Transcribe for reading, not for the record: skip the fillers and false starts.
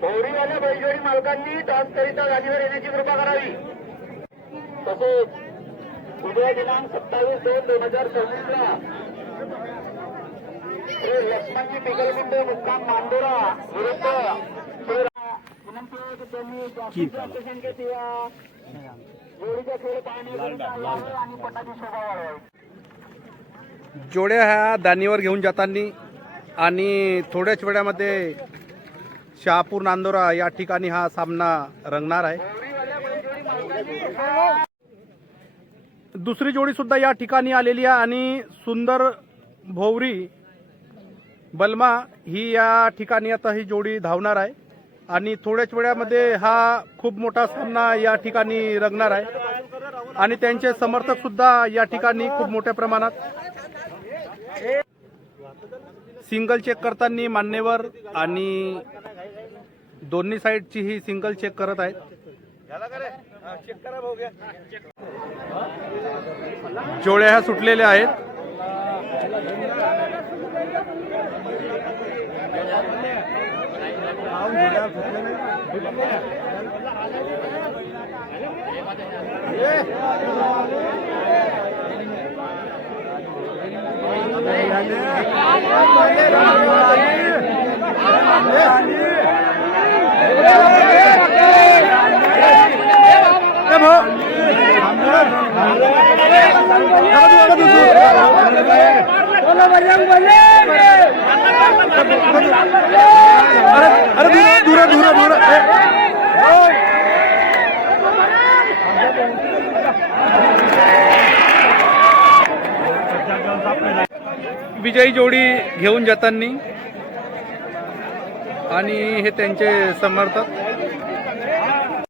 भोवरीवाल्या बैलजोडी मालकांनी तासकरिता गाडीवर येण्याची कृपा करावी। तसेच उद्या दिनांक 27/2/2024 श्री लक्ष्मणजी पिकलकुंड मुक्काम मांडोरा विरुद्ध जास्तीत संख्येत या जोडीचा खेळ पाहण्याकरिता आणि पटाची शोभा वाढवावी। जोड्या ह्या दानीवर घेऊन जाताना आणि थोड्याच वेळामध्ये शहापूर नांदोरा या ठिकाणी हा सामना रंगणार आहे। दुसरी जोडी सुद्धा या ठिकाणी आलेली आहे आणि सुंदर भोवरी बलमा ही या ठिकाणी आता ही जोडी धावणार आहे आणि थोड्याच वेळामध्ये हा खूप मोठा सामना या ठिकाणी रंगणार आहे आणि त्यांचे समर्थक सुद्धा या ठिकाणी खूप मोठ्या प्रमाणात सिंगल चेक करताना मान्यवर आणि दोन्ही साइडची ही सिंगल चेक करत आहेत। जोड्या ह्या सुटलेल्या आहेत। विजयी जोडी घेऊन जाताना आणि हे त्यांचे समर्थक